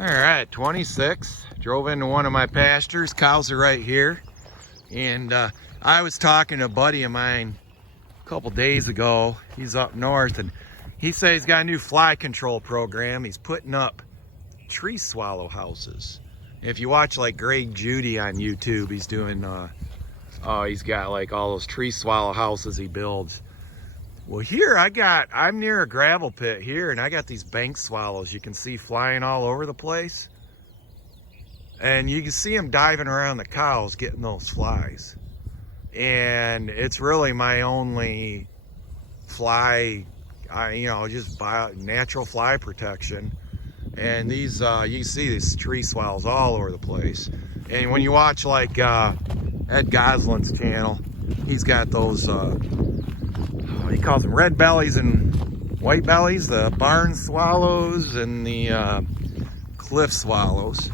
All right, 26. Drove into one of my pastures. Cows are right here. And I was talking to a buddy of mine a couple days ago. He's up north, and he said he's got a new fly control program. He's putting up tree swallow houses. If you watch like Greg Judy on YouTube, he's doing, he's got like all those tree swallow houses he builds. Well, here I'm near a gravel pit here, and I got these bank swallows you can see flying all over the place. And you can see them diving around the cows getting those flies. And it's really my only fly, just natural fly protection. And these, you can see these tree swallows all over the place. And when you watch like Ed Goslin's channel, he's got those, he calls them red bellies and white bellies, the barn swallows and the cliff swallows.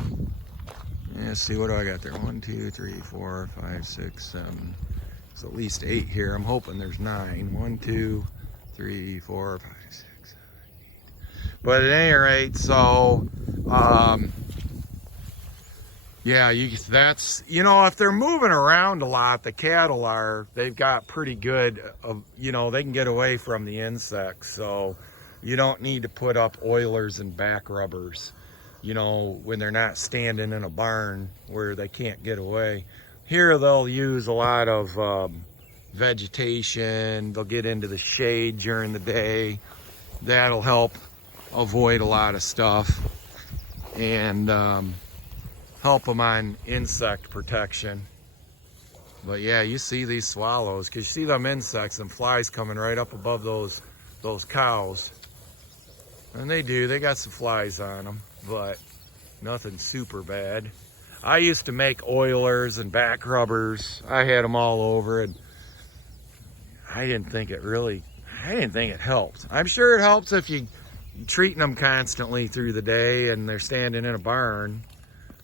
Let's see, what do I got there? 1, 2, 3, 4, 5, 6, 7. There's at least 8 here. I'm hoping there's 9. 1, 2, 3, 4, 5, 6, 7, 8. But at any rate, so yeah, that's, if they're moving around a lot, the cattle they've got pretty good, they can get away from the insects. So you don't need to put up oilers and back rubbers, when they're not standing in a barn where they can't get away. Here they'll use a lot of vegetation. They'll get into the shade during the day. That'll help avoid a lot of stuff. And help them on insect protection. But yeah, you see these swallows, because you see them insects and flies coming right up above those cows. And they got some flies on them, but nothing super bad. I used to make oilers and back rubbers. I had them all over, and I didn't think it helped. I'm sure it helps if you're treating them constantly through the day and they're standing in a barn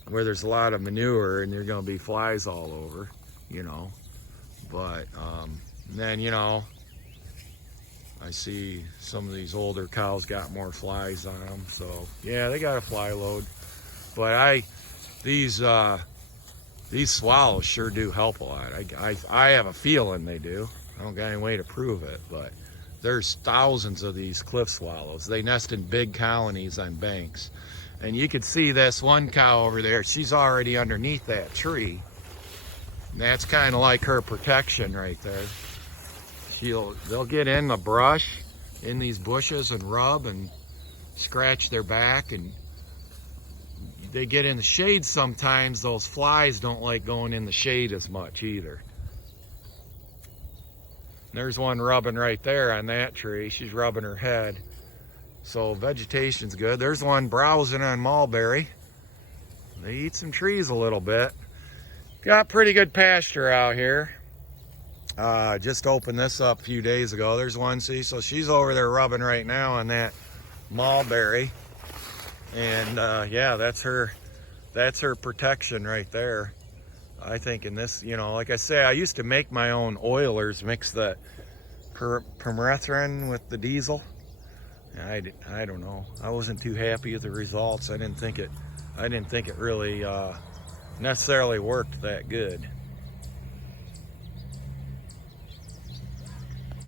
where there's a lot of manure and there's going to be flies all over, but then I see some of these older cows got more flies on them, so yeah, they got a fly load. But these swallows sure do help a lot. I have a feeling they do. I don't got any way to prove it, but there's thousands of these cliff swallows. They nest in big colonies on banks. And you can see this one cow over there. She's already underneath that tree. And that's kind of like her protection right there. They'll get in the brush, in these bushes, and rub and scratch their back. And they get in the shade sometimes. Those flies don't like going in the shade as much either. There's one rubbing right there on that tree. She's rubbing her head. So vegetation's good. There's one browsing on mulberry. They eat some trees a little bit. Got pretty good pasture out here. Just opened this up a few days ago. There's one, see, so she's over there rubbing right now on that mulberry. And yeah, that's her protection right there. I think in this, like I say, I used to make my own oilers, mix the permethrin with the diesel. I don't know. I wasn't too happy with the results. I didn't think it really necessarily worked that good.